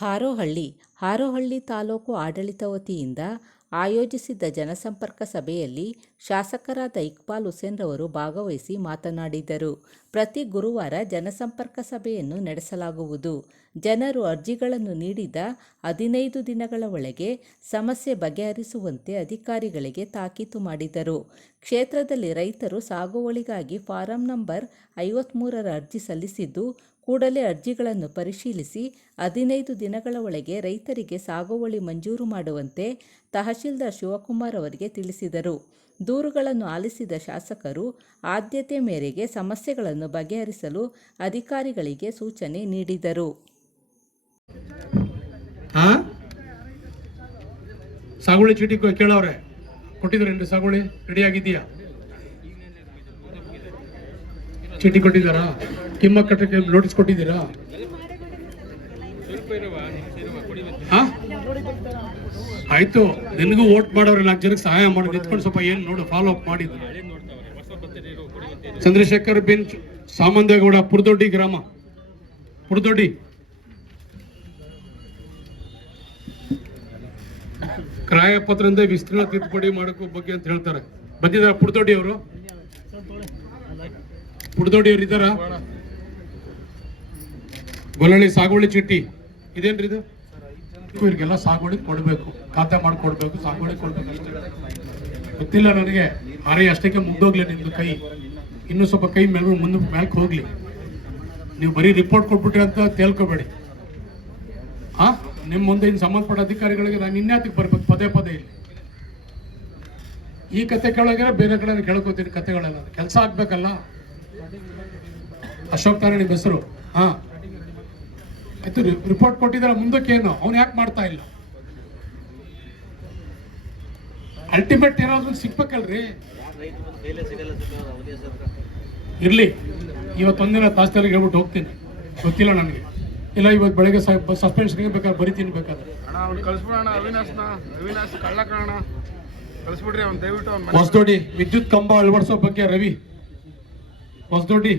ಹಾರೋಹಳ್ಳಿ ಹಾರೋಹಳ್ಳಿ ತಾಲೂಕು ಆಡಳಿತ ವತಿಯಿಂದ ಆಯೋಜಿಸಿದ್ದ ಜನಸಂಪರ್ಕ ಸಭೆಯಲ್ಲಿ ಶಾಸಕರಾದ ಇಕ್ಬಾಲ್ ಹುಸೇನ್ರವರು ಭಾಗವಹಿಸಿ ಮಾತನಾಡಿದರು. ಪ್ರತಿ ಗುರುವಾರ ಜನಸಂಪರ್ಕ ಸಭೆಯನ್ನು ನಡೆಸಲಾಗುವುದು. ಜನರು ಅರ್ಜಿಗಳನ್ನು ನೀಡಿದ ಹದಿನೈದು ದಿನಗಳ ಒಳಗೆ ಸಮಸ್ಯೆ ಬಗೆಹರಿಸುವಂತೆ ಅಧಿಕಾರಿಗಳಿಗೆ ತಾಕೀತು ಮಾಡಿದರು. ಕ್ಷೇತ್ರದಲ್ಲಿ ರೈತರು ಸಾಗುವಳಿಗಾಗಿ ಫಾರಂ ನಂಬರ್ ಐವತ್ತ್ಮೂರರ ಅರ್ಜಿ ಸಲ್ಲಿಸಿದ್ದು ಕೂಡಲೇ ಅರ್ಜಿಗಳನ್ನು ಪರಿಶೀಲಿಸಿ ಹದಿನೈದು ದಿನಗಳ ಒಳಗೆ ರೈತರಿಗೆ ಸಾಗುವಳಿ ಮಂಜೂರು ಮಾಡುವಂತೆ ತಹಶೀಲ್ದಾರ್ ಶಿವಕುಮಾರ್ ಅವರಿಗೆ ತಿಳಿಸಿದರು. ದೂರುಗಳನ್ನು ಆಲಿಸಿದ ಶಾಸಕರು ಆದ್ಯತೆ ಮೇರೆಗೆ ಸಮಸ್ಯೆಗಳನ್ನು ಬಗೆಹರಿಸಲು ಅಧಿಕಾರಿಗಳಿಗೆ ಸೂಚನೆ ನೀಡಿದರು. ಸಾಗುವಳಿ ಚೀಟಿ ಕೇಳವ್ರೆ. ಕೊಟ್ಟಿದ್ರೇನ್ರಿ ರೆಡಿ ಆಗಿದೆಯಾ ಚೀಟಿ ಕೊಟ್ಟಿದ್ದಾರಾ? ಕಿಮ್ಮ ಕಟ್ಟಕ್ಕೆ ನೋಟಿಸ್ ಕೊಟ್ಟಿದ್ದೀರಾ? ಆಯ್ತು, ನಿನಗೂ ವೋಟ್ ಮಾಡೋರು ನಾಲ್ಕು ಜನಕ್ಕೆ ಸಹಾಯ ಮಾಡಿ. ನಿಂತ್ಕೊಂಡು ಸ್ವಲ್ಪ ಏನು ನೋಡು ಫಾಲೋ ಅಪ್ ಮಾಡಿದ್ರು ಚಂದ್ರಶೇಖರ್ ಬಿನ್ ಸಾಮಂದೇಗೌಡ, ಪುರದೊಡ್ಡಿ ಗ್ರಾಮ. ಪುರದೊಡ್ಡಿ. ಕ್ರಾಯ ಪತ್ರದಿಂದ ವಿಸ್ತೀರ್ಣ ತಿದ್ದುಪಡಿ ಮಾಡಕ್ಕೂ ಬಗ್ಗೆ ಅಂತ ಹೇಳ್ತಾರೆ. ಬಂದಿದ್ದಾರೆ ಪುಡ್ದೊಡ್ಡಿ ಅವರು? ಪುಡ್ದೊಡ್ಡಿ ಅವರು ಇದ್ದಾರ? ಗೊಲ್ಲಳ್ಳಿ ಸಾಗುವಳಿ ಚೀಟಿ. ಇದೇನ್ರಿ ಇದು? ಇವ್ರಿಗೆಲ್ಲ ಸಾಗುವಳಿ ಕೊಡಬೇಕು. ಖಾತೆ ಮಾಡಿಕೊಡ್ಬೇಕು ಸಾಗುವಳಿ ಕೊಡ್ಬೇಕು ಅಷ್ಟೇ. ಗೊತ್ತಿಲ್ಲ ನನಗೆ. ಅರೆ ಅಷ್ಟಕ್ಕೆ ಮುಗ್ದೋಗ್ಲಿ ನಿಮ್ದು ಕೈ. ಇನ್ನೂ ಸ್ವಲ್ಪ ಕೈ ಮೇಲೆ ಮುಂದೆ ಮ್ಯಾಲ್ಕ್ ಹೋಗ್ಲಿ. ನೀವು ಬರೀ ರಿಪೋರ್ಟ್ ಕೊಟ್ಬಿಟ್ರಿ ಅಂತ ತೇಲ್ಕೋಬೇಡಿ. ಹಾ ನಿಮ್ಮ ಮುಂದೆ ಇನ್ನು ಸಂಬಂಧಪಟ್ಟ ಅಧಿಕಾರಿಗಳಿಗೆ ನಾನು ಇನ್ಯಾತಕ್ಕೆ ಬರ್ಬೇಕು, ಪದೇ ಪದೇ ಇಲ್ಲಿ. ಈ ಕತೆ ಕೇಳೋಗಿರ ಬೇರೆ ಕಡೆ ಕೇಳ್ಕೊತೀನಿ ಕತೆಗಳೆಲ್ಲ. ಕೆಲಸ ಆಗ್ಬೇಕಲ್ಲ? ಅಶೋಕ್ ತಾನೇ ನಿಮ್ಮ ಹೆಸರು ಹಾ. ಆಯ್ತು ರಿಪೋರ್ಟ್ ಕೊಟ್ಟಿದ್ದಾರೆ ಮುಂದಕ್ಕೇನು? ಅವ್ನು ಯಾಕೆ ಮಾಡ್ತಾ ಇಲ್ಲ? ಅಲ್ಟಿಮೇಟ್ ಏನಾದ್ರು ಸಿಗ್ಬೇಕಲ್ರಿ? ಇರ್ಲಿ. ಇವತ್ತೊಂದಿನ ತಾಸ್ತಿಯಲ್ಲಿ ಹೇಳ್ಬಿಟ್ಟು ಹೋಗ್ತೀನಿ. ಗೊತ್ತಿಲ್ಲ ನನಗೆ. ಇಲ್ಲ ಇವತ್ತು ಬೆಳಗ್ಗೆ ಸಸ್ಪೆನ್ಷನ್ಗೆ ಬೇಕಾದ್ರೆ ಬರಿತೀನಿ ಬೇಕಾದ್ರೆ ಹೊಸದೊಡ್ಡಿ ವಿದ್ಯುತ್ ಕಂಬ ಅಳವಡಿಸೋ ಬಗ್ಗೆ ರವಿ. ಹೊಸದೊಡ್ಡಿ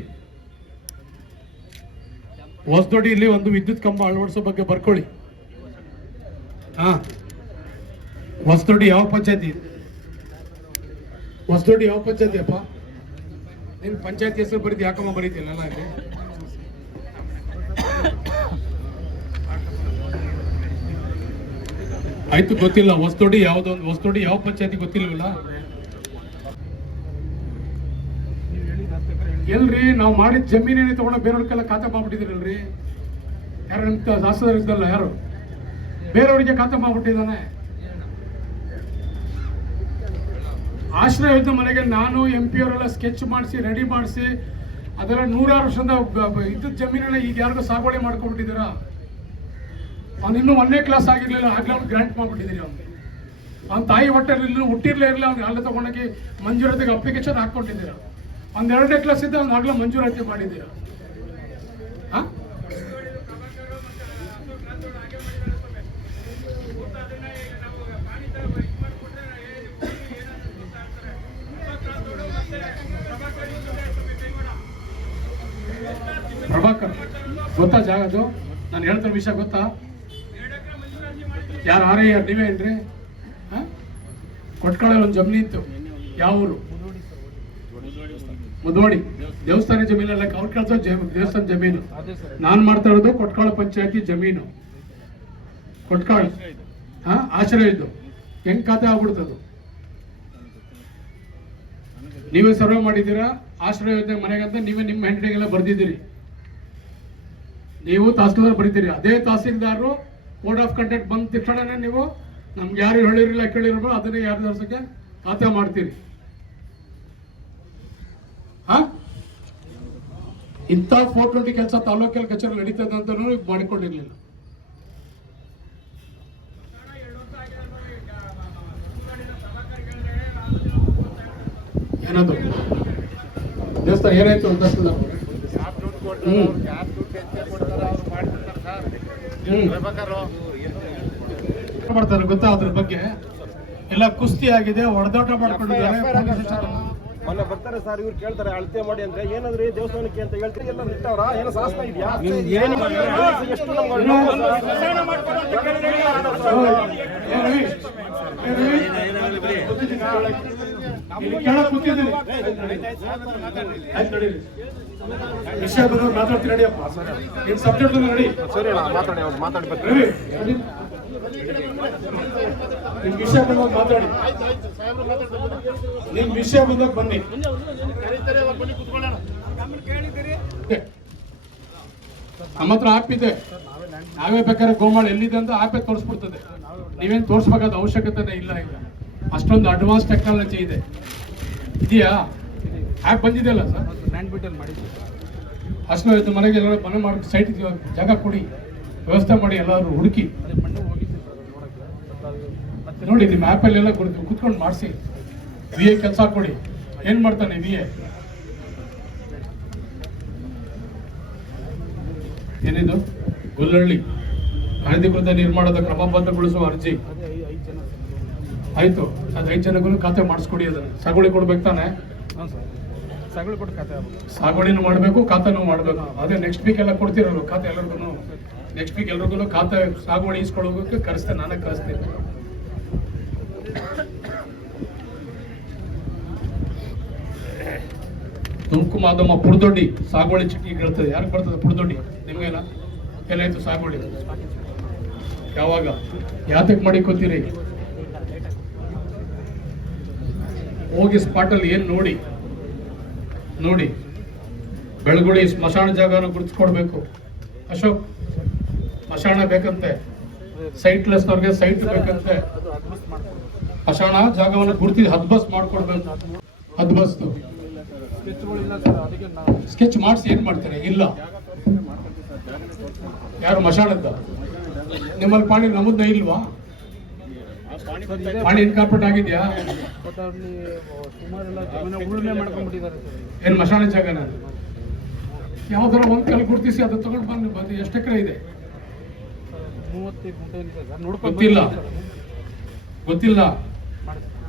ಹೊಸದೊಡ್ಡಿ ಇಲ್ಲಿ ಒಂದು ವಿದ್ಯುತ್ ಕಂಬ ಅಳವಡಿಸೋ ಬಗ್ಗೆ ಬರ್ಕೊಳ್ಳಿ. ಹಾ. ಹೊಸದೊಡ್ಡಿ ಯಾವ ಪಂಚಾಯತಿ? ಹೊಸದೊಡ್ಡಿ ಯಾವ ಪಂಚಾಯತಿ ಅಪ್ಪ? ನಿಮ್ ಪಂಚಾಯತಿ ಹೆಸರು ಬರೀತಿ, ಯಾಕಮ್ಮ ಬರೀತಿಲ್ಲ ಅಲ್ಲಿ ಆಯ್ತು, ಗೊತ್ತಿಲ್ಲ. ಹೊಸದೊಡ್ಡಿ ಯಾವ್ದೊಂದು ಹೊಸದೊಡ್ಡಿ ಯಾವ ಪಂಚಾಯತಿ ಗೊತ್ತಿಲ್ವಲ್ಲ? ಎಲ್ರಿ, ನಾವು ಮಾಡಿದ ಜಮೀನೇನೆ ತಗೊಂಡು ಬೇರೆಯವ್ರಿಗೆಲ್ಲ ಖಾತೆ ಮಾಡ್ಬಿಟ್ಟಿದ್ದೀರಲ್ರಿ? ಯಾರು ಅಂತ ಶಾಸಕರು ಇದ್ದಲ್ಲ, ಯಾರು? ಬೇರೆಯವರಿಗೆ ಖಾತೆ ಮಾಡ್ಬಿಟ್ಟಿದ್ದಾನೆ. ಆಶ್ರಯ ಇದ್ದ ಮನೆಗೆ ನಾನು ಎಂ ಪಿ ಅವರೆಲ್ಲ ಸ್ಕೆಚ್ ಮಾಡಿಸಿ ರೆಡಿ ಮಾಡಿಸಿ, ಅದೆಲ್ಲ ನೂರಾರು ವರ್ಷದ ಇದ್ದ ಜಮೀನನ್ನ ಈಗ ಯಾರಿಗೂ ಸಾಗುವಳಿ ಮಾಡ್ಕೊಂಡ್ಬಿಟ್ಟಿದ್ದೀರಾ? ಅವ್ನು ಇನ್ನೂ ಒಂದನೇ ಕ್ಲಾಸ್ ಆಗಿರ್ಲಿಲ್ಲ, ಆಗ್ಲೇ ಅವ್ನು ಗ್ರಾಂಟ್ ಮಾಡ್ಬಿಟ್ಟಿದ್ದೀರಿ ಅವ್ನಿಗೆ ಅವ್ನ ತಾಯಿ ಹೊಟ್ಟೆಲಿ ಹುಟ್ಟಿರ್ಲೇ ಇರಲಿಲ್ಲ, ಅವ್ನು ಅಲ್ಲೇ ತಗೊಂಡೋಗಿ ಮಂಜೂರಾತಿಗೆ ಅಪ್ಲಿಕೇಶನ್ ಹಾಕ್ಕೊಟ್ಟಿದ್ದೀರಾ ಒಂದ್ ಎರಡನೇ ಕ್ಲಾಸ್ ಇದ್ದ ಒಂದು ಆಗ್ಲೇ ಮಂಜೂರಾತಿ ಮಾಡಿದ್ದೀರಾ? ಹಾ? ಪ್ರಭಾಕರ್, ಗೊತ್ತಾ ಜಾಗ ಅದು ನಾನು ಹೇಳ್ತಿರೋ ವಿಷಯ ಗೊತ್ತಾ? ಯಾರು ಆರೇ ಯಾರು ನೀವೇ ಏನ್ರಿ ಕೊಟ್ಕೊಳ್ಳೋ ಒಂದು ಜಮೀನಿ ಇತ್ತು. ಯಾವ ಊರು? ಮುದ್ವಾಡಿ ದೇವಸ್ಥಾನ ಜಮೀನಲ್ಲ ಅವ್ರು ಕೇಳ್ತಾ ದೇವಸ್ಥಾನ ಜಮೀನು. ನಾನು ಮಾಡ್ತಾ ಇರೋದು ಕೊಟ್ಕಾಳ ಪಂಚಾಯತಿ ಜಮೀನು. ಕೊಟ್ಕಾಳ. ಹಾ, ಆಶ್ರಯ ಇದ್ದು ಹೆಂಗ್ ಖಾತೆ ಆಗ್ಬಿಡ್ತದು? ನೀವೇ ಸರ್ವೆ ಮಾಡಿದ್ದೀರಾ? ಆಶ್ರಯ ಯೋಜನೆ ಮನೆಗಂತ ನೀವೇ ನಿಮ್ಮ ಹೆಂಡತಿಗೆಲ್ಲ ಬರ್ದಿದ್ದೀರಿ. ನೀವು ತಹಸೀಲ್ದಾರ್ ಬರೀತೀರಿ. ಅದೇ ತಹಸೀಲ್ದಾರರು ಕೋಡ್ ಆಫ್ ಕಂಡಕ್ಟ್ ಬಂದ ತಕ್ಷಣನೇ ನೀವು ನಮ್ಗೆ ಯಾರು ಹೇಳಿರಲಿಲ್ಲ ಕೇಳಿರಬೋ ಅದನ್ನೇ ಯಾರು ದರ್ಸಕ್ಕೆ ಖಾತೆ ಮಾಡ್ತೀರಿ ಹಾ ಇಂಥ ಫೋರ್ ಟ್ವೆಂಟಿ ಕೆಲಸ ತಾಲೂಕಲ್ಲಿ ಕಚೇರಿ ನಡೀತದೆ ಅಂತ ಮಾಡಿಕೊಂಡಿರ್ಲಿಲ್ಲ. ಏನದು? ದೇವಸ್ಥಾನ ಏನಾಯ್ತು ಅಂತ ಮಾಡ್ತಾರೆ ಗೊತ್ತಾ ಅದ್ರ ಬಗ್ಗೆ? ಎಲ್ಲ ಕುಸ್ತಿ ಆಗಿದೆ ಹೊಡೆದಾಟ ಮಾಡ್ಕೊಂಡಿದ್ದಾರೆ. ಮೊನ್ನೆ ಬರ್ತಾರೆ ಸರ್ ಇವ್ರು ಕೇಳ್ತಾರೆ ಅಳತೆ ಮಾಡಿ ಅಂದ್ರೆ ಏನಾದ್ರೆ ದೇವಸ್ಥಾನಕ್ಕೆ ಅಂತ ಹೇಳ್ತಾರೆ? ಎಲ್ಲ ನಿಟ್ಟವ್ರ? ಏನ ಶಾಸನ ಇದೆಯಾ? ಏನು ಎಷ್ಟು. ವಿಷಯ ಬಂದ್ರೆ ಮಾತಾಡ್ತೀನಿ ನಡಿಯಪ್ಪ ಸಬ್ಜೆಕ್ಟ್ ನಡಿ. ಸರಿ ಅಣ್ಣ ಮಾತಾಡಿ ಅವ್ರು ಮಾತಾಡಿ ಬರ್ತೀವಿ. ನಿಮ್ ವಿಷಯ ಬಂದಾಗ ಮಾತಾಡಿ. ನಿಮ್ ವಿಷಯ ಬಂದಾಗ ಬನ್ನಿ. ನಮ್ಮ ಹತ್ರ ಆಪ್ ಇದೆ. ನಾವೇ ಬೇಕಾದ್ರೆ ಗೋಮಾಳ ಎಲ್ಲಿದೆ ಅಂತ ಆಪೇ ತೋರಿಸ್ಬಿಡ್ತದೆ. ನೀವೇನು ತೋರಿಸ್ಬೇಕಾದ ಅವಶ್ಯಕತೆನೇ ಇಲ್ಲ ಈಗ. ಅಷ್ಟೊಂದು ಅಡ್ವಾನ್ಸ್ ಟೆಕ್ನಾಲಜಿ ಇದೆ. ಇದೆಯಾ? ಆಪ್ ಬಂದಿದೆಯಲ್ಲ ಸರ್? ಅಷ್ಟು ಮನೆಗೆ ಎಲ್ಲರೂ ಮನೆ ಮಾಡಿ ಸೈಟ್ ಜಾಗ ಕೊಡಿ. ವ್ಯವಸ್ಥೆ ಮಾಡಿ ಎಲ್ಲರೂ ಹುಡುಕಿ. ನೋಡಿ ನಿಮ್ಮ ಆ್ಯಪಲ್ಲೆಲ್ಲ ಎಲ್ಲ ಕುತ್ಕೊಂಡು ಮಾಡಿಸಿ. ವಿ ಎ ಕೆಲಸ ಕೊಡಿ. ಏನು ಮಾಡ್ತಾನೆ ವಿ ಎ ಏನಿದು? ಗುಲ್ಲಳ್ಳಿ ಅನಧಿಕೃತ ನಿರ್ಮಾಣದ ಕ್ರಮಬದ್ಧಗೊಳಿಸುವ ಅರ್ಜಿ. ಆಯ್ತು. ಅದು ಐದು ಜನಗೂ ಖಾತೆ ಮಾಡಿಸ್ಕೊಡಿ ಅದನ್ನು. ಸಾಗುವಳಿ ಕೊಡ್ಬೇಕು ತಾನೆ? ಸಗಳಿ ಕೊಟ್ಟು ಖಾತೆ ಸಾಗುವಳಿನೂ ಮಾಡಬೇಕು ಖಾತೆನೂ ಮಾಡಬೇಕು. ಅದೇ ನೆಕ್ಸ್ಟ್ ವೀಕ್ ಎಲ್ಲ ಕೊಡ್ತಿರಲ್ಲ ಖಾತೆ ಎಲ್ಲರಿಗೂ ನೆಕ್ಸ್ಟ್ ವೀಕ್ ಎಲ್ರಿಗೂ ಖಾತೆ ಸಾಗುವಳಿ ಇಸ್ಕೊಳ್ಳೋಕೆ ಕರೆಸ್ತೇನೆ ನಾನೇ ಕಳಿಸ್ತೀನಿ ತುಮಕು ಮಾದಮ್ಮ ಪುಡ್ದೊಡ್ಡಿ ಸಾಗುವಳಿ ಚಿಟ್ಟಿ ಕೇಳ್ತದೆ. ಯಾರಿಗೆ ಬರ್ತದೆ ಪುಡ್ದೊಡ್ಡಿ ನಿಮ್ಗೇನ? ಎಲ್ಲಾಯ್ತು ಸಾಗುವಳಿ? ಯಾವಾಗ? ಯಾತಕ್ಕೆ ಮಾಡಿ ಕೊತ್ತೀರಿ? ಹೋಗಿ ಸ್ಪಾಟಲ್ಲಿ ಏನು ನೋಡಿ? ನೋಡಿ. ಬೆಳಗುಳಿ ಸ್ಮಶಾನ ಜಾಗನ ಗುರುತಿಸ್ಕೊಡ್ಬೇಕು. ಅಶೋಕ್, ಸ್ಮಶಾನ ಬೇಕಂತೆ. ಸೈಟ್ಲೆಸ್ನವ್ರಿಗೆ ಸೈಟ್ ಬೇಕಂತೆ. ಸ್ಮಶಾನ ಜಾಗವನ್ನು ಗುರುತಿ ಹದ್ಬಸ್ ಮಾಡ್ಕೊಡ್ಬೇಕು. ಹದ್ಬಸ್ತು ಸ್ಕೆಚ್ಗಳಿಲ್ಲ ಸರ್ ಅದಕ್ಕೆ ನಾವು ಸ್ಕೆಚ್ ಮಾಡಿಸಿ ಏನ್ ಮಾಡ್ತಾರೆ? ಇಲ್ಲ. ಯಾರು ಮಶಾಣದ್ದ? ನಿಮ್ಮಲ್ಲಿ ಪಾಣಿ ನಮ್ಮದ್ನ ಇಲ್ವಾ? ಪಾಣಿ ಇನ್ಕಾರ್ಪೊರೇಟ್ ಆಗಿದ್ಯಾ? ಏನ್ ಮಶಾಣ ಜಾಗನ? ಯಾವ್ದಾರ ಒಂದ್ ಕಲ್ ಗುರ್ತಿಸಿ ಅದು ತಗೊಂಡು ಬಂದು ಬಂದು ಎಷ್ಟು ಎಕರೆ ಇದೆ? ಗೊತ್ತಿಲ್ಲ. ಗೊತ್ತಿಲ್ಲ.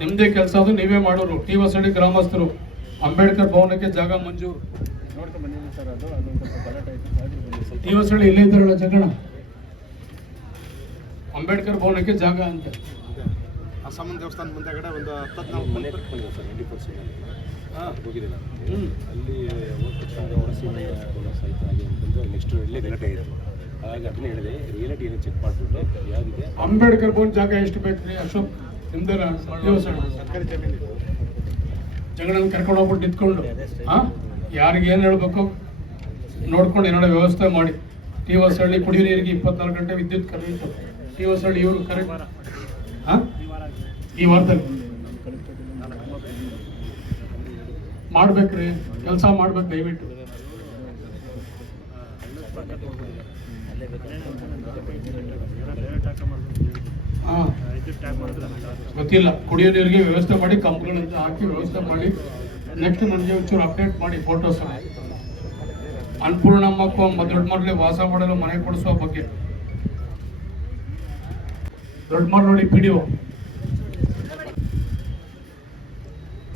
ನಿಮ್ದೇ ಕೆಲಸ ಅದು, ನೀವೇ ಮಾಡೋರು. ಟಿ ವಸಡಿ ಗ್ರಾಮಸ್ಥರು. ಅಂಬೇಡ್ಕರ್ ಭವನಕ್ಕೆ ಜಾಗ ಮಂಜೂರು. ಟಿ ಹೊಸಡಿ ಇಲ್ಲೇ ಇದ್ದಾರಲ್ಲ ಜಗಣ ಅಂಬೇಡ್ಕರ್ ಭವನಕ್ಕೆ ಜಾಗ ಅಂತ. ಆ ಸಾಮಾನ್ಯ ದೇವಸ್ಥಾನ ಮುಂದೆಗಡೆ ಒಂದು ಹತ್ತತ್ನಾಲ್ಕು ಮನೆ ಕಟ್ಕೊಂಡಿದೆ ಸರ್ ನೈಂಟಿ ಪರ್ಸೆಂಟ್ ಹಾಂ. ಹೋಗಿದೆ ನಾನು ಅಲ್ಲಿ ಆಗಿ ಅಂತಂದು ನೆಕ್ಸ್ಟ್ ಇಲ್ಲೇ ಗಲಾಟೆ ಇದೆ ಹಾಗಾಗಿ ಅದನ್ನ ಹೇಳಿದೆ ರಿಯಾಲಿಟಿ ಏನೋ ಚೆಕ್ ಮಾಡಿಬಿಟ್ಟು ಯಾವುದಿದೆ? ಅಂಬೇಡ್ಕರ್ ಭವನ್ ಜಾಗ ಎಷ್ಟು ಬೇಕ್ರಿ ಅಶೋಕ್? ನಿಮ್ದರ ಟಿ ಹೊಸಡಿ ಸರ್ಕಾರಿ ಜಮೀನು ಜಗಳನ್ನ ಕರ್ಕೊಂಡು ಹೋಗ್ಬಿಟ್ಟು ನಿಂತ್ಕೊಂಡು ಯಾರಿಗೆ ಏನು ಹೇಳ್ಬೇಕು ನೋಡ್ಕೊಂಡು ಏನಾರ ವ್ಯವಸ್ಥೆ ಮಾಡಿ. ಟಿ ಹೊಸಳ್ಳಿ ಕುಡಿಯೋ ನೀರಿಗೆ ಇಪ್ಪತ್ನಾಲ್ಕು ಗಂಟೆ ವಿದ್ಯುತ್ ಕರೆಂಟ್ ಟಿ ಹೊಸಳ್ಳಿ ಇವರು ಕರೆಂಟ್ ಹಾ ಈ ವಾರದಲ್ಲಿ. ಮಾಡ್ಬೇಕ್ರಿ, ಕೆಲಸ ಮಾಡ್ಬೇಕು ದಯವಿಟ್ಟು. ಹಾ ಗೊತ್ತಿಲ್ಲ. ಕುಡಿಯೋ ನೀರಿಗೆ ವ್ಯವಸ್ಥೆ ಮಾಡಿ ಕಂಪ್ಗಳಂತ ಹಾಕಿ ವ್ಯವಸ್ಥೆ ಮಾಡಿ. ನೆಕ್ಸ್ಟ್ ನನಗೆ ಒಂಚೂರು ಅಪ್ಡೇಟ್ ಮಾಡಿ ಫೋಟೋಸ್ ಅನ್ನಪೂರ್ಣಮ್ಮಕ್ಕೂ ದೊಡ್ಡ ಮರಳಿ ವಾಸ ಮಾಡಲು ಮನೆ ಕೊಡಿಸುವ ಬಗ್ಗೆ. ದೊಡ್ಡ ನೋಡಿ ಪಿ ಡಿ ಒ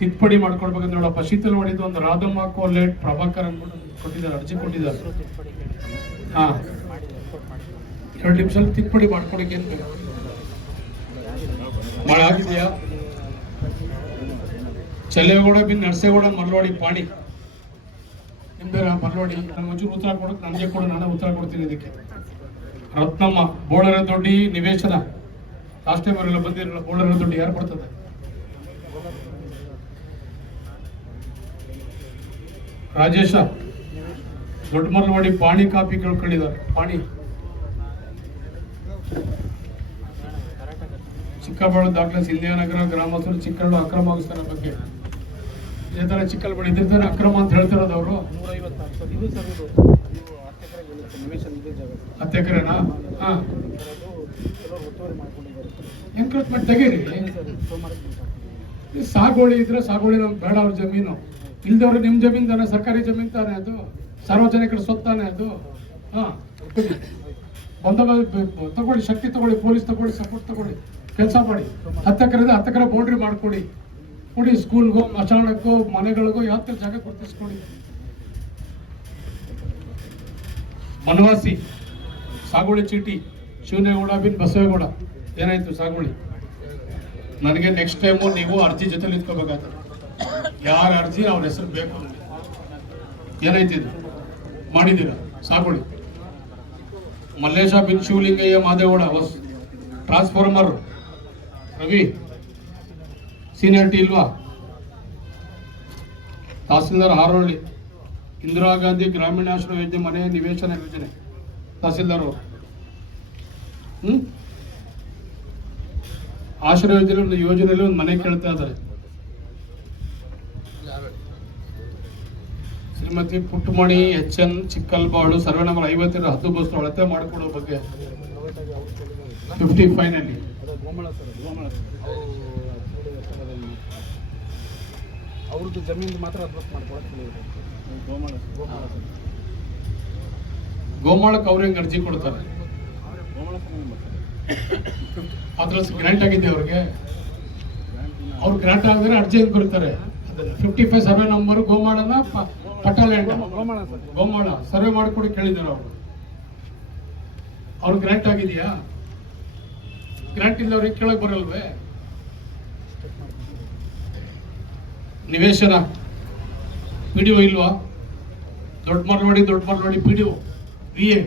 ತಿದ್ದುಪಡಿ ಮಾಡ್ಕೊಡ್ಬೇಕಂತ ನೋಡಪ್ಪ ಶೀತಲ್ ಮಾಡಿದ್ದು ಒಂದು ರಾಧಮ್ಮ ಲೇಟ್ ಪ್ರಭಾಕರ್ ಅಂದ್ಬಿಟ್ಟು ಕೊಟ್ಟಿದ್ದಾರೆ ಅರ್ಜಿ ಕೊಟ್ಟಿದ್ದಾರೆ. ಹಾ. ಎರಡು ನಿಮಿಷದಲ್ಲಿ ತಿದ್ದುಪಡಿ ಮಾಡ್ಕೊಡಕ್ಕೆ ಏನು ಬೇಕು? ಮಳೆ ಆಗಿದೆಯಾ ಚಲ್ಲೇಗೌಡ ಬಿನ್ ನರಸೇಗೌಡ ಮರಳೋಡಿ ಪಾಣಿ. ನಿಮ್ದೇ ಮರಳೋಡಿ ನಮ್ಮ ಒಂಚೂರು ಉತ್ತರ ಕೊಡಕ್ಕೆ ನನಗೆ ಕೂಡ, ನಾನು ಉತ್ತರ ಕೊಡ್ತೀನಿ ಇದಕ್ಕೆ. ರತ್ನಮ್ಮ, ಬೋಳರ ದೊಡ್ಡಿ ನಿವೇಶನ. ಲಾಸ್ಟ್ ಟೈಮ್ ಅವರೆಲ್ಲ ಬಂದಿರಲ್ಲ ಬೋಳರ ದೊಡ್ಡಿ ಯಾರು ಕೊಡ್ತದೆ? ರಾಜೇಶ, ದೊಡ್ಡ ಮರಳವಾಡಿ ಪಾಣಿ ಕಾಪಿ ಕೇಳ್ಕೊಂಡಿದ್ದಾರೆ. ಪಾಣಿ. ಚಿಕ್ಕಬಾಳು ದಾಖಲೆ ಸಿಂಧಿಯಾನಗರ ಗ್ರಾಮಸ್ಥರು ಚಿಕ್ಕಳ್ಳು ಅಕ್ರಮ ಆಗಿಸ್ತಾರ ಬಗ್ಗೆ. ಇದೇ ತರ ಚಿಕ್ಕಲ್ಬಾಳು ಇದ್ರ ತರ ಅಕ್ರಮ ಅಂತ ಹೇಳ್ತಿರೋದು ಅವರು. ಹತ್ತು. ಎಕರೆನಾ ಹಾಂ. ಎನ್ಕ್ರೋಚ್ಮೆಂಟ್ ತೆಗೀರಿ. ಸಾಗುವಳಿ ಇದ್ರೆ ಸಾಗುವಳಿ ನಮ್ಗೆ ಬೇಡ ಅವ್ರ ಜಮೀನು. ಇಲ್ದವ್ರು ನಿಮ್ಮ ಜಮೀನ್ ತಾನೆ ಸರ್ಕಾರಿ ಜಮೀನು ತಾನೆ ಅದು. ಸಾರ್ವಜನಿಕರ ಸೊತ್ತಾನೆ ಅದು. ಹಾಂ. ಬಂದ ತಗೊಳ್ಳಿ, ಶಕ್ತಿ ತಗೊಳ್ಳಿ, ಪೊಲೀಸ್ ತಗೊಳ್ಳಿ, ಸಪೋರ್ಟ್ ತಗೊಳ್ಳಿ. ಕೆಲಸ ಮಾಡಿ. ಹತ್ತು ಹತ್ತಕ್ಕರ ಬೌಂಡ್ರಿ ಮಾಡ್ಕೊಡಿ. ಕೊಡಿ ಸ್ಕೂಲ್ಗೋ ಮಶಾಣಕ್ಕೋ ಮನೆಗಳಿಗೋ ಯಾವ ಥರ ಜಾಗ ಗುರುತಿಸ್ಕೊಡಿ. ವನವಾಸಿ ಸಾಗುಳಿ ಚೀಟಿ, ಶಿವನೇಗೌಡ ಬಿನ್ ಬಸವೇಗೌಡ. ಏನಾಯ್ತು ಸಾಗುಳಿ? ನನಗೆ ನೆಕ್ಸ್ಟ್ ಟೈಮು ನೀವು ಅರ್ಜಿ ಜೊತೆ ನಿಂತ್ಕೋಬೇಕಾಗ್ತದೆ ಯಾರ ಅರ್ಜಿ, ಅವ್ರ ಹೆಸರು ಬೇಕು. ಏನಾಯ್ತಿದ್ರು ಮಾಡಿದ್ದೀರ? ಸಾಗುಳಿ. ಮಲ್ಲೇಶ ಬಿನ್ ಶಿವಲಿಂಗಯ್ಯ ಮಾದೇಗೌಡ ಟ್ರಾನ್ಸ್ಫಾರ್ಮರ್ ರವಿ ಸೀನಿಯಾರಿಟಿ ಇಲ್ವಾ? ತಹಸೀಲ್ದಾರ್ ಹಾರೋಳ್ಳಿ, ಇಂದಿರಾ ಗಾಂಧಿ ಗ್ರಾಮೀಣ ಆಶ್ರಯ ಯೋಜನೆ ಮನೆ ನಿವೇಶನ ಯೋಜನೆ, ತಹಸೀಲ್ದಾರ್ ಅವರು. ಹ್ಮ್? ಆಶ್ರಯ ಯೋಜನೆ ಒಂದು ಯೋಜನೆಯಲ್ಲಿ ಒಂದು ಮನೆ ಕೇಳ್ತಾ ಇದ್ದಾರೆ. Shrimati Puttamani, H N, Chikkalbalu, survey number ಐವತ್ತೆರಡು, ಹತ್ತು ಬಸ್ ಅಳತೆ ಮಾಡಿಕೊಡೋ ಬಗ್ಗೆ ಫಿಫ್ಟಿ ಫೈನಲ್ಲಿ ಅವ್ರದ್ದು ಜಮೀನು ಮಾತ್ರ ಅದ್ಭುತ ಮಾಡ್ಕೊಳಕ್ಕೆ ಗೋಮಾಳಕ್ಕೆ ಅವ್ರು ಹೆಂಗ್ ಅರ್ಜಿ ಕೊಡ್ತಾರೆ? ಅದ್ರಲ್ಲಿ ಗ್ರಾಂಟ್ ಆಗಿದೆ ಅವ್ರಿಗೆ? ಅವ್ರು ಗ್ರಾಂಟ್ ಆಗಿದ್ರೆ ಅರ್ಜಿ ಹೆಂಗ್ ಕೊಡ್ತಾರೆ? ಫಿಫ್ಟಿ ಫೈವ್ ಸರ್ವೆ ನಂಬರ್ ಗೋಮಾಳನ ಪ- ಪಟಾಲ್ಯಾಂಡ್ ಗೋಮಾಳ ಸರ್. ಗೋಮಾಳ ಸರ್ವೆ ಮಾಡಿಕೊಡಿ ಕೇಳಿದಾರೆ ಅವರು. ಅವ್ರಿಗೆ ಗ್ರಾಂಟ್ ಆಗಿದೆಯಾ? ಗ್ರಾಂಟ್ ಇಲ್ಲ ಅವ್ರಿಗೆ ಕೇಳಕ್ ಬರಲ್ವೇ? ನಿವೇಶನ? ಪಿ ಡಿ ಒ ಇಲ್ವಾ? Dodda Maravadi Dodda Maravadi P D O V A.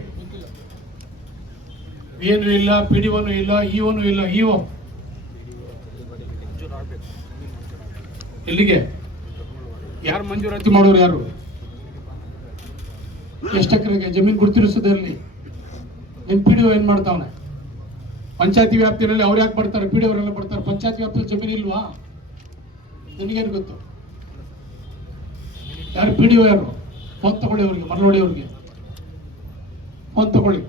V ಇಲ್ಲ ಪಿ ಡಿ ಇಲ್ಲ ಇ ಇಲ್ಲ ಇ ಒ ಎಲ್ಲಿಗೆ? ಯಾರು ಮಂಜೂರಾತಿ ಮಾಡೋರು ಯಾರು? ಎಷ್ಟು ಎಕರೆಗೆ ಜಮೀನು ಗುರುತಿರಿಸೋದ್ರಲ್ಲಿ. ನಿಮ್ ಪಿ ಡಿ ಒ ಏನ್ ಮಾಡ್ತಾವನೆ? ಪಂಚಾಯತಿ ವ್ಯಾಪ್ತಿಯಲ್ಲಿ ಅವ್ರು ಯಾಕೆ ಬರ್ತಾರೆ? ಪಿ ಡಿ ಅವರೆಲ್ಲ ಬರ್ತಾರೆ. ಪಂಚಾಯತಿ ವ್ಯಾಪ್ತಿಯಲ್ಲಿ ಜಮೀನು ಇಲ್ವಾ? ನಿನಗೇನು ಗೊತ್ತು? ಯಾರು ಪಿ ಡಿ ಒ ಯಾರು? ಫೋನ್ ತಗೊಳ್ಳಿ ಅವ್ರಿಗೆ ಮರಳೋಡಿ ಅವ್ರಿಗೆ. ಫೋನ್ ತಗೊಳ್ಳಿ.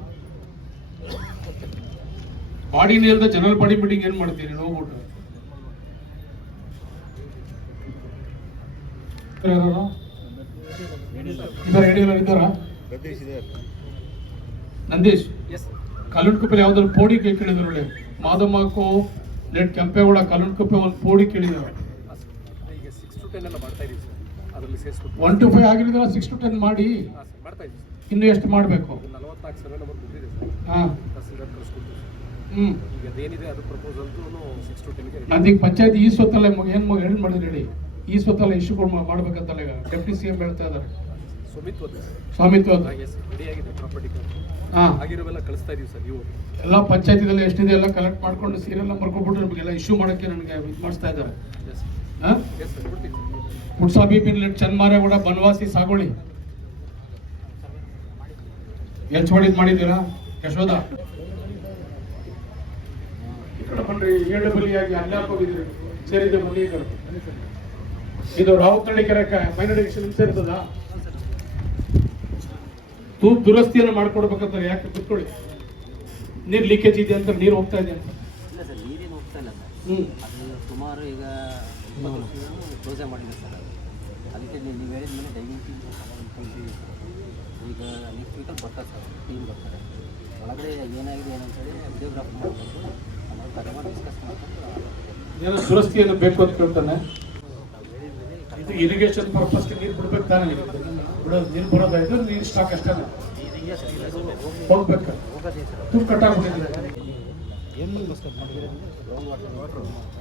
ಬಾಡಿ ಇಲ್ದ ಜನರಲ್ ಬಾಡಿ ಮೀಟಿಂಗ್ ಏನು ಮಾಡ್ತೀರಿ? ಹೋಗ್ಬಿಟ್ರೆ ಯಾರು? ಎಸ್ ಯಡಿಯೂರವ್ರು ಇದ್ದಾರಾ? ನಂದೀಶ್? ಕಲ್ಲುಂಡ್ಕುಪ್ಪೆ ಯಾವ್ದಾದ್ರು ಪೋಡಿ ಕೈ ಕೇಳಿದ್ರು ಒಳ್ಳೆ. ಮಾದಮ್ಮಕ್ಕೂ ಲೇಟ್ ಕೆಂಪೇಗೌಡ ಕಲ್ಲುಂಡ್ಕುಪ್ಪೆ ಒಂದು ಪೋಡಿ ಕೇಳಿದ್ರು. ಒನ್ ಟು ಫೈವ್ ಆಗಿರೋದ್ರ ಸಿಕ್ಸ್ ಟು ಟೆನ್ ಮಾಡಿ. ಇನ್ನು ಎಷ್ಟು ಮಾಡಬೇಕು? ಹಾ. ತಹಸೀಲ್ದಾರ್ ಕಳಿಸ್ಕೊಡ್ತೀವಿ ಹ್ಮ್. ಈಗ ಅದೇನಿದೆ ಅದು ಪ್ರಪೋಸಲ್ದು ಸಿಕ್ಸ್ ಟು ಟೆನ್ಗೆ ನಂದೀಗ ಪಂಚಾಯತ್ ಈ ಸ್ವತ್ತಲ್ಲೇ ಏನು ಏನ್ ಮಾಡಿದ್ರಿ ಹೇಳಿ? ಈ ಸ್ವತ್ತಲ್ಲ ಇಶ್ಯೂ ಮಾಡ್ಬೇಕಂತಲ್ಲ ಈಗ. ಡೆಪ್ಟಿ ಸಿ ಎಂ ಹೇಳ್ತಾ ಸ್ವಾಮಿತ್ವದ ಸ್ವಾಮಿತ್ವ ಎಲ್ಲ ಪಂಚಾಯತಿದಲ್ಲಿ ಎಷ್ಟಿದೆ ಎಲ್ಲ ಕಲೆಕ್ಟ್ ಮಾಡ್ಕೊಂಡು ಸೀರಿಯಲ್ ನಂಬರ್ ಕೊಟ್ಬಿಟ್ಟು ನಮಗೆಲ್ಲ ಇಶ್ಯೂ ಮಾಡೋಕ್ಕೆ ನನಗೆ ಇದು ಮಾಡಿಸ್ತಾ ಇದ್ದಾರೆ. ಎಸ್ ಹಾ? Yes sir. ಕೊಡ್ತೀವಿ ಸರ್ ಮುಡ್ಸಾಬಿ ಬಿನ್ ಲೆಟ್ ಚನ್ಮಾರೇಗೌಡ ಬನವಾಸಿ ಸಾಗೋಳಿ. ಎಚ್ ಹೊಡಿದ್ ಮಾಡಿದ್ದೀರಾ? ಯಶೋಧ? ಕಡೆ ಬನ್ರಿ ಏಳು ಬಲಿಯಾಗಿ ಅಲ್ಲಾಕ್ ಹೋಗಿದ್ರಿ ಸೇರಿದ ಕಡೆ. ಇದು ರಾವತಳ್ಳಿ ಕೆರೆ ಮೈನಡಿ ಸೇರ್ತದ? ತೂ ದುರಸ್ತಿಯನ್ನು ಮಾಡ್ಕೊಡ್ಬೇಕಂತಾರೆ ಯಾಕೆ ಕುತ್ಕೊಳ್ಳಿ? ನೀರ್ ಲೀಕೇಜ್ ಇದೆ ಅಂತ ನೀರು ಹೋಗ್ತಾ ಇದೆ ಅಂತ. ಇಲ್ಲ ಸರ್ ನೀರೇನು ಹೋಗ್ತಾ ಇಲ್ಲ ಅದು ಸುಮಾರು ಈಗ ಕ್ಲೋಸೇ ಮಾಡಿದೆ ಸರ್ ಅದಕ್ಕೆ ನೀವು ಹೇಳಿದ ಮೇಲೆ ಡೈನಿಂಗ್ ಟೀಮ್ ಈಗ ನೆಕ್ಸ್ಟ್ ವೀಕಲ್ಲಿ ಬರ್ತಾರೆ ಸರ್ ಟೀಮ್ ಬರ್ತಾರೆ. ಒಳಗಡೆ ಏನಾಗಿದೆ ಏನಂತೇಳಿ ವಿಡಿಯೋಗ್ರಾಫ್ ಮಾಡಬೇಕು ಆಮೇಲೆ ಕರೆ ಡಿಸ್ಕಸ್ ಮಾಡ್ಕೊಂಡು ಏನೋ ದುರಸ್ತಿಯನ್ನು ಬೇಕು ಅಂತ ಕೇಳ್ತಾನೆ. ಇದು ಇರಿಗೇಷನ್ ಪರ್ಪಸ್ ನೀರು ಬಿಡ್ಬೇಕು ತಾನೇ ಬಿಡೋದು ನೀರು ಬರೋದಾಯ್ತು ನೀರು ಸ್ಟಾಕ್ ಅಷ್ಟೇ ಹೋಗ್ಬೇಕು. ತುಂಬ ಕಟ್ಟಾಗ್ಬಿಟ್ಟಿದೆ.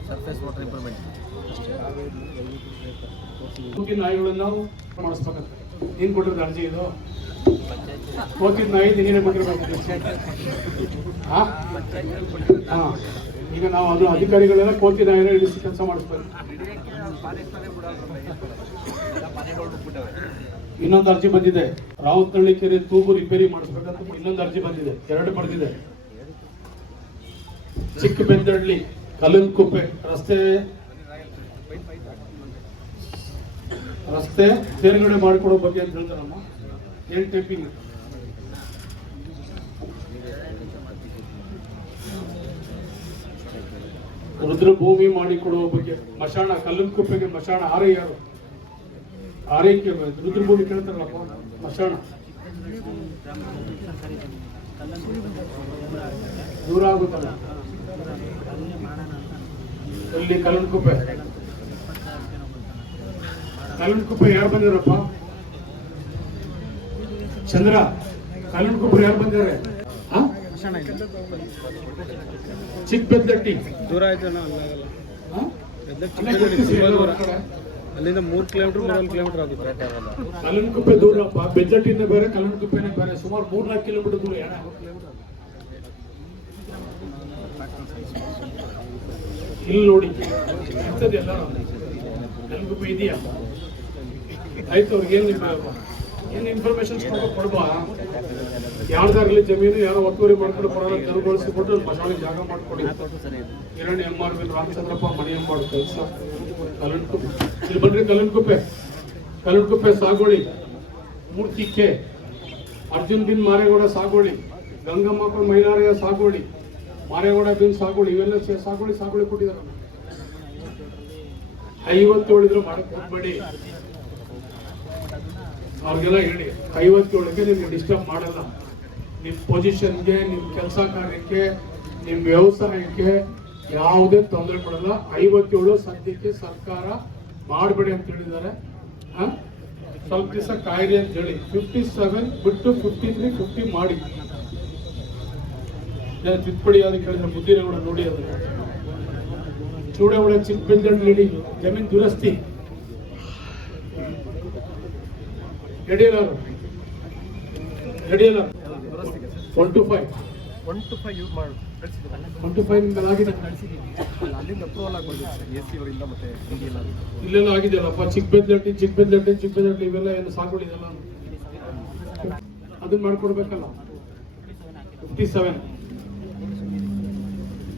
ಸರ್ಫೇಸ್ ವಾಟರ್ ಇಂಪ್ರೂವ್ಮೆಂಟ್ ಕೋತಿ ನಾಯಿಗಳನ್ನ ನಾವು ಮಾಡಿಸ್ಬೇಕಂತ. ನೀನ್ ಕೊಟ್ಟಿರೋದು ಅರ್ಜಿ ಇದು. ನಾಯಿ ನೀನೇ ಕೊಟ್ಟಿರ್ಬೇಕು ಹಾ ಹಾ. ಈಗ ನಾವು ಅದು ಅಧಿಕಾರಿಗಳೆಲ್ಲ ಕೋತಿ ನಾಯಿನ ಇಳಿಸಿ ಕೆಲಸ ಮಾಡಿಸ್ಬೇಕು. ಇನ್ನೊಂದು ಅರ್ಜಿ ಬಂದಿದೆ. ರಾವತಳ್ಳಿ ಕೆರೆ ತೂಗು ರಿಪೇರಿ ಮಾಡಿಸ್ಬೇಕಂತ ಇನ್ನೊಂದು ಅರ್ಜಿ ಬಂದಿದೆ. ಎರಡು ಪಡೆದಿದೆ ಚಿಕ್ಕ ಬೆಂದಳ್ಳಿ ಕಲ್ಲನ್ಕುಪ್ಪೆ ರಸ್ತೆ ರಸ್ತೆ ತೇರ್ಗಡೆ ಮಾಡಿಕೊಡೋ ಬಗ್ಗೆ ಅಂತ ಹೇಳ್ತಾರಮ್ಮ. ಏನ್ ಟೈಪಿಂಗ್ ರುದ್ರಭೂಮಿ ಮಾಡಿಕೊಡುವ ಬಗ್ಗೆ. ಮಶಾಣ, ಕಲ್ಲನ್ಕುಪ್ಪೆಗೆ ಮಶಾಣ ಆರಯ್ಯರು ಆರೈಕೆ ರುದ್ರಭೂಮಿ ಕೇಳ್ತಾರಲ್ಲಪ್ಪ? ಮಶಾಣ ದೂರ ಆಗುತ್ತಲ್ಲ ಕುಪ್ಪೆ ಕಲ್ಲನ್ಕುಪ್ಪೆ ಕುಪ್ಪೆ ಯಾರು ಬಂದಿರಪ್ಪ ಚಂದ್ರ ಕಲ್ಲಂಕುಪ್ಪ ಯಾರು ಬಂದಿದ್ದಾರೆ? ಚಿಕ್ಕ ಬೆದ್ದಟ್ಟಿ ದೂರ ಆಯ್ತು ಎಲ್ಲ. ಅಲ್ಲಿಂದ ಮೂರು ಕಿಲೋಮೀಟರ್ ನಾಲ್ಕು ಕಿಲೋಮೀಟರ್ ಆಗುತ್ತೆ. ಕಲ್ಲನಕುಪ್ಪೆ ದೂರಪ್ಪ ಬೆಜ್ಜಟ್ಟಿಂದ ಬೇರೆ ಕಲ್ಲನಕುಪ್ಪೆನೇ ಬೇರೆ. ಸುಮಾರು ಮೂರ್ನಾಲ್ಕು ಕಿಲೋಮೀಟರ್ ದೂರ. ಇಲ್ಲಿ ನೋಡಿ. ಎಲ್ಲರೂ ಕಲ್ಲನಕುಪ್ಪೆ ಇದೆಯಾ? ಆಯ್ತು, ಅವ್ರಿಗೆ ಏನು ಏನು ಇನ್ಫಾರ್ಮೇಶನ್ಸ್ ಕೊಡ್ಬೇಕು ಕೊಡ್ಬಾ? ಯಾರ್ದಾಗಲಿ ಜಮೀನು ಯಾರೋ ಒತ್ತುವರಿ ಮಾಡ್ಕೊಂಡು ಬರೋಲ್ಲ ತೆರವುಗೊಳಿಸಿಬಿಟ್ಟು ಮಸಾಲೆ ಜಾಗ ಮಾಡ್ಕೊಡಿ. ಕಿರಣ್ ಎಂ ಆರ್ ರಾಮಚಂದ್ರಪ್ಪ ಮಣಿ ಎಂಬಾಡು ಕೆಲಸ. ಕಲ್ಲಂಕುಪ್ಪೆ ಇಲ್ಲಿ ಬನ್ರಿ ಕಲ್ಲಂಕುಪ್ಪೆ ಕಲ್ಲಂಕುಪ್ಪೆ ಸಾಗೋಳಿ. ಮೂರ್ತಿ ಕೆ. ಅರ್ಜುನ್ ಬಿನ್ ಮಾರೇಗೌಡ ಸಾಗೋಳಿ. ಗಂಗಮ್ಮ ಮೈಲಾರಯ್ಯ ಸಾಗೋಳಿ. ಮಾರೇಗೌಡ ಬಿನ್ ಸಾಗೋಳಿ. ಇವೆಲ್ಲ ಸಾಗೋಳಿ ಸಾಗೋಳಿ ಕೊಟ್ಟಿದ್ದಾರೆ. ಐವತ್ತೇಳಿದ್ರು ಮಾಡಕ್ ಹೋಗ್ಬೇಡಿ ಅವ್ರಿಗೆಲ್ಲ ಹೇಳಿ. ಐವತ್ತೇಳಕ್ಕೆ ನಿಮ್ಗೆ ಡಿಸ್ಟರ್ಬ್ ಮಾಡಲ್ಲ. ನಿಮ್ಮ ಪೊಸಿಷನ್ಗೆ ನಿಮ್ಮ ಕೆಲಸ ಕಾರ್ಯಕ್ಕೆ ನಿಮ್ಮ ವ್ಯವಸಾಯಕ್ಕೆ ಯಾವುದೇ ತೊಂದರೆ ಕೊಡಲ್ಲ. ಐವತ್ತೇಳು ಸದ್ಯಕ್ಕೆ ಸರ್ಕಾರ ಮಾಡಬೇಡಿ ಅಂತ ಹೇಳಿದ್ದಾರೆ? ಸ್ವಲ್ಪ ದಿವಸ ಕಾಯಿರಿ ಅಂತ ಹೇಳಿ. ಫಿಫ್ಟಿ ಸೆವೆನ್ ಬಿಟ್ಟು ಫಿಫ್ಟಿ ತ್ರೀ ಫಿಫ್ಟಿ ಮಾಡಿ ತಿದ್ದುಪಡಿ ಯಾರು ಕೇಳಿದ್ರೆ ಕೂಡ ನೋಡಿ ಅದು. ಚೂಡೇಗೌಡ ಚಿಕ್ಕ ಬಿಲ್ದಂಡ್ ಜಮೀನ್ ದುರಸ್ತಿ. ಯಡಿಯೂರವರು ಯಡಿಯೂರವರು one two five one two five use ಮಾಡಿ. ಅಲ್ಲಿಂದ ಅಪ್ರೂವಲ್ ಆಗಿ ಸರ್ ಎ ಸಿ ಅವರಿಂದ ಮತ್ತೆ ಹಿಂದಿಲ್ಲ ಇಲ್ಲೆಲ್ಲ ಆಗಿದೆಯಲ್ಲಪ್ಪ ಚಿಕ್ಕ ಬೆದ್ದಟ್ಟಿ ಚಿಕ್ಕ ಬೆದ್ದಟ್ಟಿ ಚಿಕ್ಕ ಇವೆಲ್ಲ ಏನು ಸಾಕೊಂಡಿದೆಲ್ಲ ಅದನ್ನ ಮಾಡ್ಕೊಡ್ಬೇಕಲ್ಲ. ಫಿಫ್ಟಿ ಸೆವೆನ್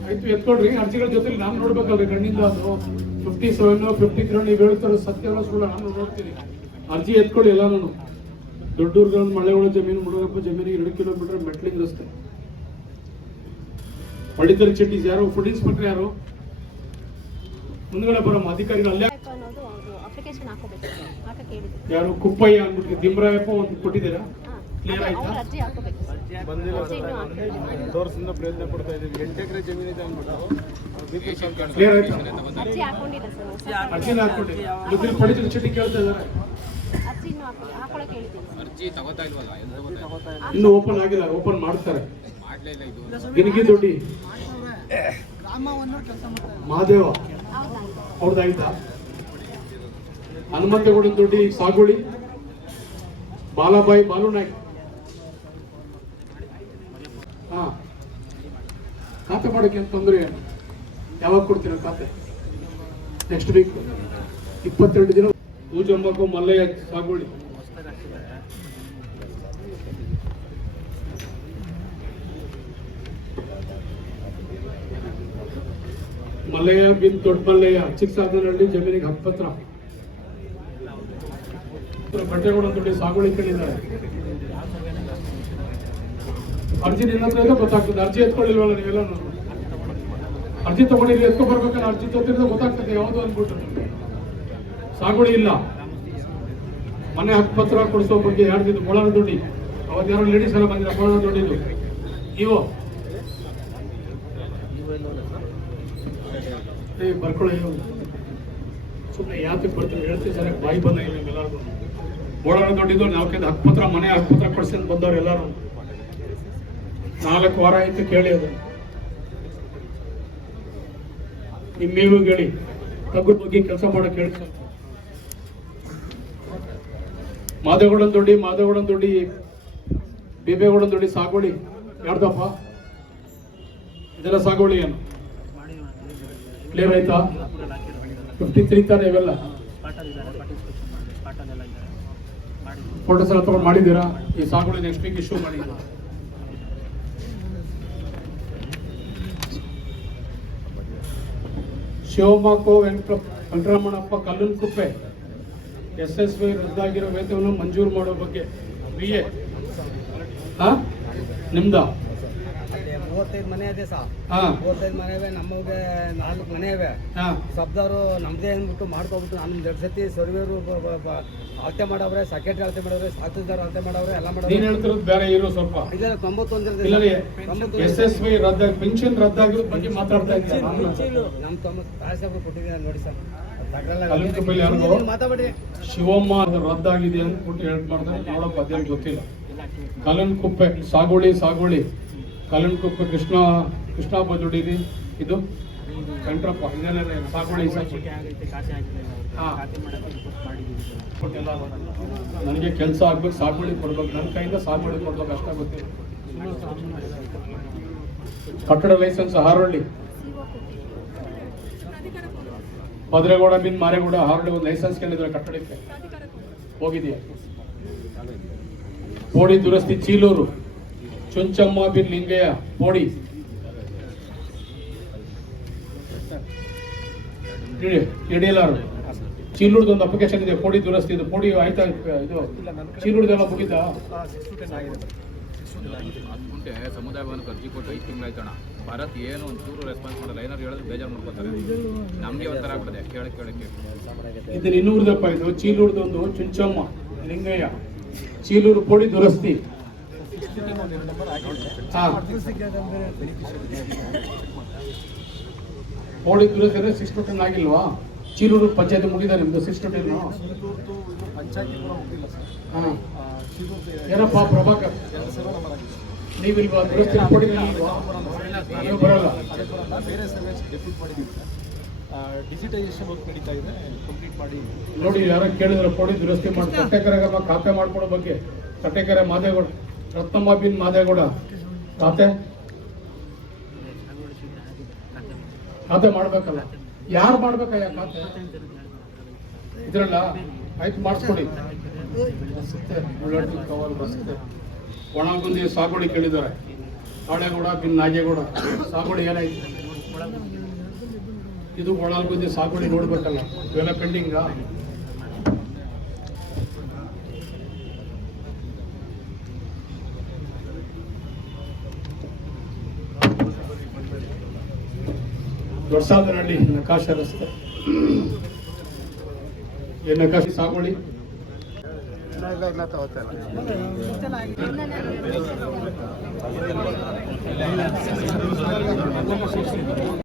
ಆಯ್ತು ಎತ್ಕೊಡ್ರಿ ಅರ್ಜಿಗಳ ಜೊತೆಲಿ ನಾನು ನೋಡ್ಬೇಕಲ್ರಿ ಕಣ್ಣಿಂದ ಅದು. ಫಿಫ್ಟಿ ಸೆವೆನ್ ಫಿಫ್ಟಿ ತ್ರೀ ನೀವು ಹೇಳ್ತಾರೋ ಸತ್ಯ ಸುಳ್ಳು ನಾನು ನೋಡ್ತೀನಿ. ಅರ್ಜಿ ಎತ್ಕೊಳ್ಳಿ ಎಲ್ಲ ನಾನು ದೊಡ್ಡೂರ್ಗಂಡ್ ಮಳೆಗಳ ಜಮೀನು ಮುಡುಗಪ್ಪ ಜಮೀನಿಗೆ ಎರಡು ಕಿಲೋಮೀಟರ್ ಮೆಟ್ಲಿಂಗ್ ರಸ್ತೆ. ಪಡಿತರ ಚಟ್ಟಿ ಯಾರು ಫುಡ್ ಇನ್ಸ್ಪೆಕ್ಟರ್ ಯಾರು? ಮುಂದ್ಗಡೆ ಬರೋ ಅಧಿಕಾರಿಗಳು ಅಲ್ಲೇ ಯಾರು ಕುಪ್ಪಯ್ಯ ಅಂದ್ಬಿಟ್ಟು ದಿಮ್ರಾಯಪ್ಪ ಒಂದು ಕೊಟ್ಟಿದ್ದೀರಾ? ಕ್ಲಿಯರ್ ಆಯ್ತಾ? ಬಂದಿಲ್ಲ ಪ್ರಯತ್ನ ಪಡ್ತಾ ಇದ್ದೀವಿ ಎಂಟು ಎಕರೆ ಜಮೀನಿದೆ ಅಂದ್ಬಿಟ್ಟು ಕ್ಲಿಯರ್ ಆಯ್ತಾ? ಹಾಕೊಂಡಿಲ್ಲ ಪಡಿತರ ಚೀಟಿ ಕೇಳ್ತಾ ಇದ್ದಾರೆ. ಇನ್ನು ಓಪನ್ ಆಗಿಲ್ಲ ಓಪನ್ ಮಾಡ್ತಾರೆ. ಗಿರಿಗಿ ದೊಡ್ಡಿ? ಮಹಾದೇವ ಹೌದಾ ಅವ್ರದ್ದಾಯ್ತಾ? ಹನುಮಂತಗೌಡನ ದೊಡ್ಡಿ ಸಾಗುಳಿ, ಬಾಲಾಬಾಯಿ ಬಾಲು ನಾಯ್ಕ. ಹಾ. ಖಾತೆ ಮಾಡೋಕೆ ಏನು ತೊಂದರೆ? ಏನು ಯಾವಾಗ ಕೊಡ್ತೀರ ಖಾತೆ? ನೆಕ್ಸ್ಟ್ ವೀಕ್ ಇಪ್ಪತ್ತೆರಡು ದಿನ. ಪೂಜಂಬಕು ಮಲ್ಲಯ್ಯ ಸಾಗುಳಿ. ಮಲ್ಲಯ್ಯ ಬಿನ್ ದೊಡ್ಡ ಮಲ್ಲಯ್ಯ ಚಿಕ್ಕ ಸಾಧನಹಳ್ಳಿ ಜಮೀನಿಗೆ ಹಕ್ಕತ್ರ ಬಟ್ಟೆಗಳ ದೊಡ್ಡ ಸಾಗುವಳಿ ಕೇಳಿದ್ದಾರೆ. ಅರ್ಜಿ ನಿನ್ನ ಗೊತ್ತಾಗ್ತದೆ. ಅರ್ಜಿ ಎತ್ಕೊಳ್ಳಿಲ್ವಲ್ಲ ನೀವೆಲ್ಲ? ಅರ್ಜಿ ತಗೊಂಡಿಲ್ಲ ಎತ್ಕೊ ಬರ್ಬೇಕಲ್ಲ, ಅರ್ಜಿ ತಗೊಂಡಿದ್ರೆ ಗೊತ್ತಾಗ್ತದೆ, ಯಾವುದು ಅಂದ್ಬಿಟ್ಟು. ಸಾಗುವಳಿ ಇಲ್ಲ. ಮನೆ ಹಕ್ಕಪತ್ರ ಕೊಡಿಸೋ ಬಗ್ಗೆ ಯಾರ್ದಿದ್ದು ಮೊಳನ ದುಡ್ಡಿ? ಅವತ್ತು ಯಾರೋ ಲೇಡೀಸ್ ಎಲ್ಲ ಬಂದಿರ ಮೊಳನ ದುಡ್ಡಿದ್ದು ಇವು. ಏ ಬರ್ಕೊಳ್ಳಿ ಸುಮ್ಮನೆ ಯಾತಿ ಬರ್ತೀವಿ ಹೇಳ್ತೀವಿ ಸರ್, ಬಾಯಿ ಇಲ್ಲ ಎಲ್ಲರೂ ಬೋಳನ ದೊಡ್ಡಿದ್ದು ನಾವು ಹತ್ತು ಪತ್ರ ಮನೆ ಹಕ್ಕಪತ್ರ ಕೊಡಿಸಿ ಅಂತ ಬಂದವ್ರು ಎಲ್ಲರೂ. ನಾಲ್ಕು ವಾರ ಆಯ್ತು ಕೇಳಿ ಅದು. ನೀವು ಹೇಳಿ ತಗ್ಗು ಬಗ್ಗೆ ಕೆಲಸ ಮಾಡೋಕೆ ಸ್ವಲ್ಪ. ಮಾದೇಗೌಡನ ದೊಡ್ಡಿ ಮಾದೇಗೌಡನ ದೊಡ್ಡಿ ಬೇಬೇಗೌಡನ ದೊಡ್ಡಿ ಸಾಗೋಳಿ ಯಾರ್ದಪ್ಪ? ಇದೆಲ್ಲ ಸಾಗೋಳಿ ಏನು? ಕ್ಲಿಯರ್ ಆಯ್ತಾ? ಫಿಫ್ಟಿ ತ್ರೀ ತಾನೆ ಇವೆಲ್ಲ? ಫೋಟೋಸ್ ಎಲ್ಲ ತಗೊಂಡು ಮಾಡಿದ್ದೀರಾ? ಈ ಸಾಗುಳಿ ನೆಕ್ಸ್ಟ್ ವೀಕ್ ಇಶ್ಯೂ ಮಾಡಿ Shivamogga Venkata Venkataramanappa Kallankuppe. S S V ರದ್ದಾಗಿರೋ ವೇತನವನ್ನು ಮಂಜೂರು ಮಾಡೋ ಬಗ್ಗೆ. ಬಿ ಎ ಹಾ? ಮೂವತ್ತೈದು ಮನೆ ಇದೆ ಸಾ. ಮೂವತ್ತೈದು ಮನೆ ಇವೆ ನಮಗೆ ನಾಲ್ಕು ಮನೆ ಇವೆ. ಹಾ. ನಮ್ದೇ ನಮ್ಮದೇ ಅಂದ್ಬಿಟ್ಟು ಮಾಡ್ಕೊಬಿಟ್ಟು ನಾನು ಎರಡು ಸತಿ ಸರ್ವೇರು ಅಳತೆ ಮಾಡವ್ರೆ ಸೆಕ್ರೆಟರಿ ಅಳತೆ ಮಾಡವ್ರೆ ಸಾಕ್ಷಿದಾರ ಅಳತೆ ಮಾಡವ್ರೆ ಎಲ್ಲ ಮಾಡೋದು ಹೇಳ್ತಿರೋದು ಬೇರೆ ಇರೋ ಸ್ವಲ್ಪ. ಇದೆಲ್ಲ ತೊಂಬತ್ತೊಂದರ ಎಸ್ ಎಸ್ ವೈ ರದ್ದ ಪೆನ್ಷನ್ ರದ್ದಾಗಿರೋ ಬಗ್ಗೆ ಮಾತಾಡ್ತಾ ಇದ್ದೀನಿ ನಮ್ಮ ತೊಂಬತ್ತು ತಾಸು ಕೊಟ್ಟಿದ್ದೀನಿ ನೋಡಿ ಸರ್. ಶಿವಮ್ಮ ರದ್ದಾಗಿದೆ ಅಂತ ಹೇಳ್ಬಾರ್ದು ಮಾಡ್ತಾರೆ. ಕಲನ್ ಅದೇನು ಗೊತ್ತಿಲ್ಲ. ಕಲನ್ಕುಪ್ಪೆ ಸಾಗುಳಿ ಸಾಗುವಳಿ. ಕಲ್ಲನ್ಕುಪ್ಪೆ ಕೃಷ್ಣ ಕೃಷ್ಣ ಬದುಡಿರಿ ಇದು. ಕಂಟ್ರಪ್ಪ ಇದೆಲ್ಲ ಸಾಗುವಳಿ. ನನಗೆ ಕೆಲಸ ಆಗ್ಬೇಕು ಸಾಗುವಳಿ ಕೊಡ್ಬೇಕು. ನನ್ನ ಕೈಯಿಂದ ಸಾಗುವಳಿ ಕೊಡ್ಬೇಕು, ಅಷ್ಟ ಗೊತ್ತಿಲ್ಲ. ಕಟ್ಟಡ ಲೈಸೆನ್ಸ್ ಹಾರೋಳ್ಳಿ. ಭದ್ರೇಗೌಡ ಬಿನ್ ಮಾರೇಗೌಡ ಹಾರೋಳ್ಳಿ ಒಂದು ಲೈಸೆನ್ಸ್ ಕೇಳಿದ್ರೆ ಕಟ್ಟಡಕ್ಕೆ. ಹೋಗಿದೆಯಾ? ಓಡಿ ದುರಸ್ತಿ ಚೀಲೂರು. ಚುಂಚಮ್ಮ ಬಿನ್ ಲಿಂಗಯ್ಯ ಪೋಡಿ ಯಡಿಯಲಾರು ಚೀಲೂರ್ದು ಒಂದು ಅಪ್ಲಿಕೇಶನ್ ಇದೆ ಪೋಡಿ ದುರಸ್ತಿ ಇದು ಪೋಡಿ ಆಯ್ತಾ ಇದು ಚೀಲೂರ್ದೆಲ್ಲ ಮುಗಿತ? ಮುಂದೆ ಸಮುದಾಯ ಭವನಕ್ಕೆ ಅರ್ಜಿ ಕೊಟ್ಟು ಐದು ತಿಂಗಳಾಯ್ತಣ ಭಾರತ್ ಏನು ಒಂಚೂರು ರೆಸ್ಪಾನ್ಸ್ ಮಾಡಲ್ಲ ಏನಾದ್ರು ಹೇಳಿದ್ರೆ ಬೇಜಾರು ಮಾಡ್ಕೋತಾರೆ. ನಮಗೆ ಒಂಥರ ಆಗ್ಬಿಟ್ಟಿದೆ ಕೇಳಕ್ಕೆ ಕೇಳಕ್ಕೆ ಇದನ್ನ ಇನ್ನೂರ್ದಪ್ಪ ಇದು ಒಂದು ಚುಂಚಮ್ಮ ಲಿಂಗಯ್ಯ. ಚೀಲೂರು ಪೋಡಿ ದುರಸ್ತಿ. ಹಾ. ಪೋಡಿ ದುರಸ್ತಿ ಅಂದ್ರೆ ಸಿಕ್ಸ್ ಟು ಟೆನ್ ಆಗಿಲ್ವಾ? ಚೀರೂರು ಪಂಚಾಯತ್ ಮುಗಿದ ನಿಮ್ದು ಸಿಕ್ಸ್ ಟು ಟೆನ್ ಏನಪ್ಪ ಪ್ರಭಾಕರ್? ನೀವಿಲ್ವಾ? ದುರಸ್ತಿ? ನೀವು ಬರಲ್ಲ ಬೇರೆ ಸರ್ವಿಸ್ ಡೆಪ್ಯೂಟ್ ಮಾಡಿದ್ದೀವಿ ಡಿಜಿಟೈಸೇಷನ್ ವರ್ಕ್ ನಡೀತಾ ಇದೆ ಕಂಪ್ಲೀಟ್ ಮಾಡಿ ನೋಡಿ, ಯಾರೋ ಕೇಳಿದ್ರೆ ಪೋಡಿ ದುರಸ್ತಿ ಮಾಡಿ ಕಟ್ಟೆಕೆರೆಗಮ್ಮ ಖಾತೆ ಮಾಡ್ಕೊಡೋ ಬಗ್ಗೆ. ಕಟ್ಟೆಕರೆ ಮಾದೇಗೌಡ ರತ್ನಮ್ಮ ಬಿನ್ ಮಾದೇಗೌಡ. ಖಾತೆ ಖಾತೆ ಮಾಡ್ಬೇಕಲ್ಲ. ಯಾರು ಮಾಡ್ಬೇಕಯ್ಯ ಖಾತೆ ಇದ್ರಲ್ಲ, ಆಯ್ತು, ಮಾಡಿಸ್ಕೊಡಿ. ಕವಲ್ ರಸ್ತೆ ಒಣಗುಂದಿ ಸಾಗುಡಿ ಕೇಳಿದ್ದಾರೆ. ಕಾಳೇಗೌಡ ಬಿನ್ ನಾಗೇಗೌಡ. ಸಾಗುಡಿ ಏನಾಯ್ತು? ಇದು ಒಣಗುಂದಿ ಸಾಗುಡಿ ನೋಡ್ಬೇಕಲ್ಲ. ಇವೆಲ್ಲ ಪೆಂಡಿಂಗಾ ದೊಡ್ಡಸಾದನಹಳ್ಳಿ ನಕಾಶ ರಸ್ತೆ. ಏನ್ ನಕಾಶಿ? ಸಾಗುವಳಿ.